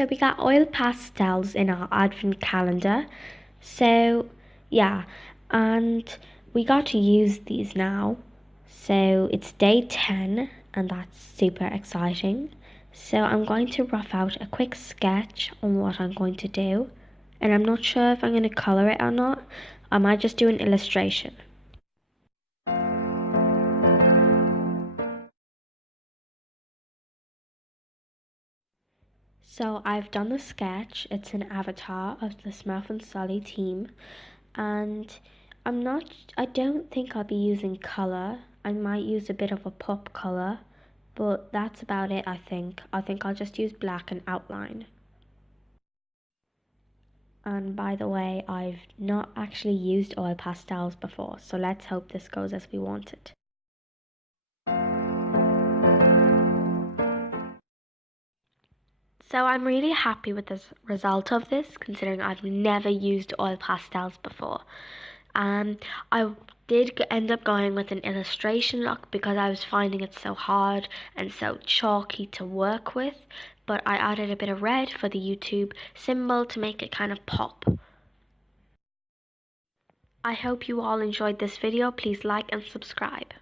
So we got oil pastels in our advent calendar. So yeah, and we got to use these now. So it's day 10 and that's super exciting. So I'm going to rough out a quick sketch on what I'm going to do. And I'm not sure if I'm going to colour it or not. I might just do an illustration. So I've done the sketch. It's an avatar of the Smurf Sully team, and I don't think I'll be using colour. I might use a bit of a pop colour, but that's about it. I think I'll just use black and outline. And by the way, I've not actually used oil pastels before, so let's hope this goes as we want it. So I'm really happy with the result of this, considering I've never used oil pastels before. I did end up going with an illustration look because I was finding it so hard and so chalky to work with, but I added a bit of red for the YouTube symbol to make it kind of pop. I hope you all enjoyed this video. Please like and subscribe.